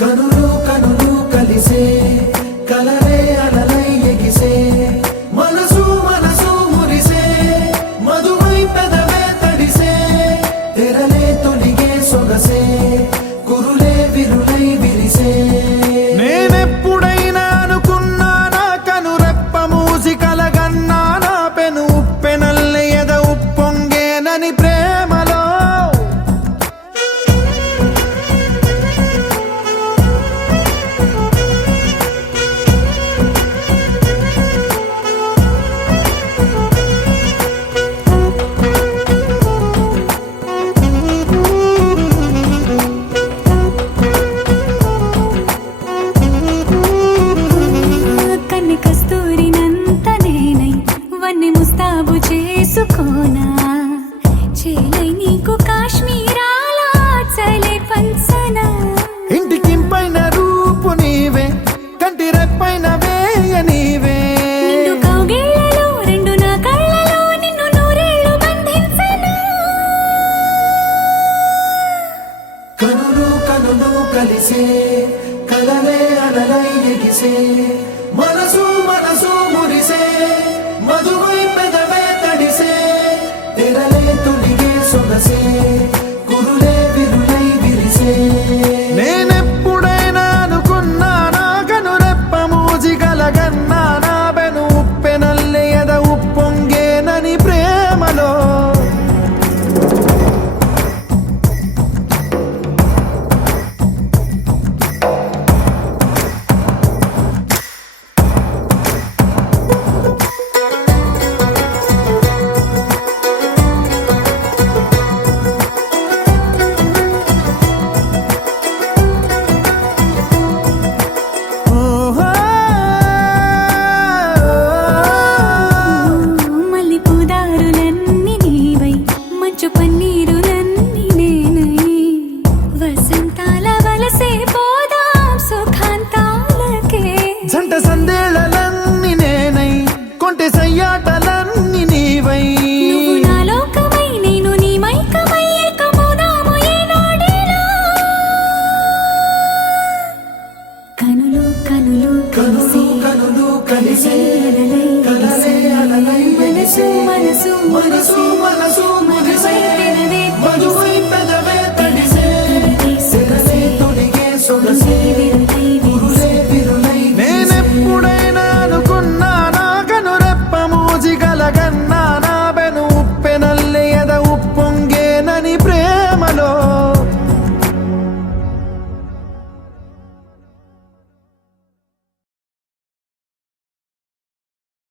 కనులు కనులు కలిసే కలలే అలలై ఎగిసే మనసు మనసు మురిసే మధువై పెదవే తడిసే తెరలే తొలిగే సొగసే కురులే విరులై విరిసే నేనెప్పుడైనా అనుకున్నానా కనురెప్ప మూసి కలగన్నానా పెను ఉప్పెనల్లె ఎద ఉప్పొంగేనని ప్రేమలో కన్ని కస్తూరినంత నేనై వన్ని ముస్తాబు చేసుకోనా చేలై నీకు కాశ్మీరాల చలే పంచనా ఇంటికింపైన రూపు నీవే కంటి రెప్పైన వేయ నీవే నిండు కౌగిళ్ళలో రెండు నా కళ్ళలో నిన్ను నూరేళ్ళు బంధించనా కనులు కనులు కలిసే కలలే అలలై ఎగిసే మనసు మనసు మురిసే మధువై